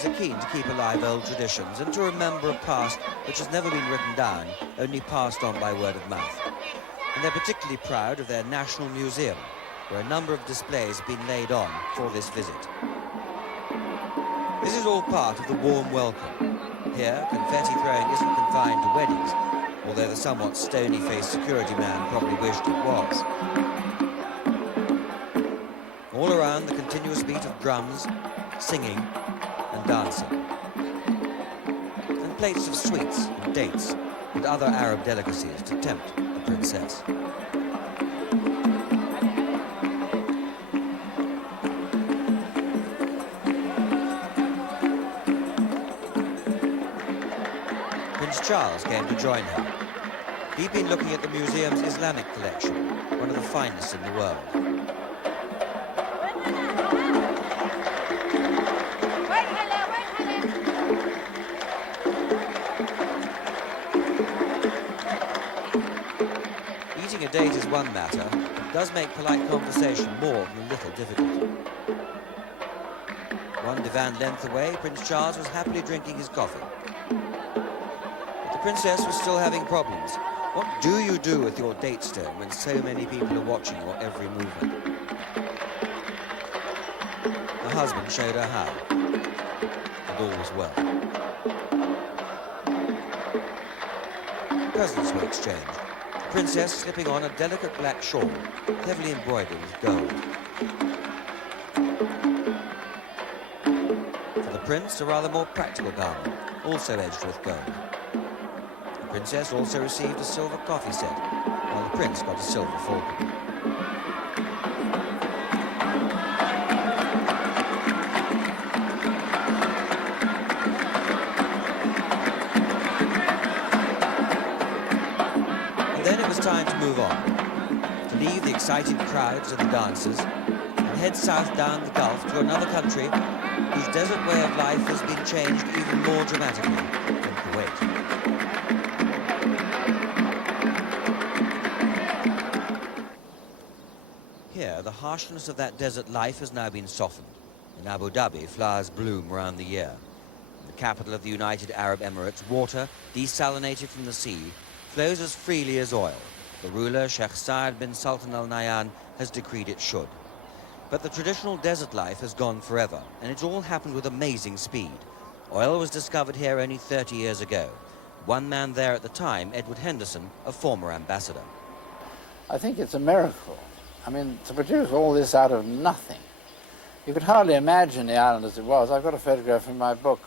Omanis are keen to keep alive old traditions and to remember a past which has never been written down, only passed on by word of mouth. And they're particularly proud of their National Museum, where a number of displays have been laid on for this visit. This is all part of the warm welcome. Here, confetti throwing isn't confined to weddings, although the somewhat stony-faced security man probably wished it was. All around, the continuous beat of drums, singing and dancing. And plates of sweets and dates and other Arab delicacies to tempt the princess. Prince Charles came to join her. He'd been looking at the museum's Islamic collection, one of the finest in the world. Eating a date is one matter, it does make polite conversation more than a little difficult. One divan length away, Prince Charles was happily drinking his coffee. But the princess was still having problems. What do you do with your date stone when so many people are watching your every movement? Her husband showed her how, and all was well. Presents were exchanged. The princess slipping on a delicate black shawl, heavily embroidered with gold. For the prince, a rather more practical garment, also edged with gold. The princess also received a silver coffee set, while the prince got a silver falcon. And then it was time to move on, to leave the excited crowds and the dancers, and head south down the Gulf to another country whose desert way of life has been changed even more dramatically than Kuwait. Here, the harshness of that desert life has now been softened. In Abu Dhabi, flowers bloom around the year. In the capital of the United Arab Emirates, water, desalinated from the sea, flows as freely as oil. The ruler, Sheikh Saad bin Sultan Al Nahyan, has decreed it should. But the traditional desert life has gone forever, and it's all happened with amazing speed. Oil was discovered here only 30 years ago. One man there at the time, Edward Henderson, a former ambassador. I think it's a miracle. I mean, to produce all this out of nothing. You could hardly imagine the island as it was. I've got a photograph in my book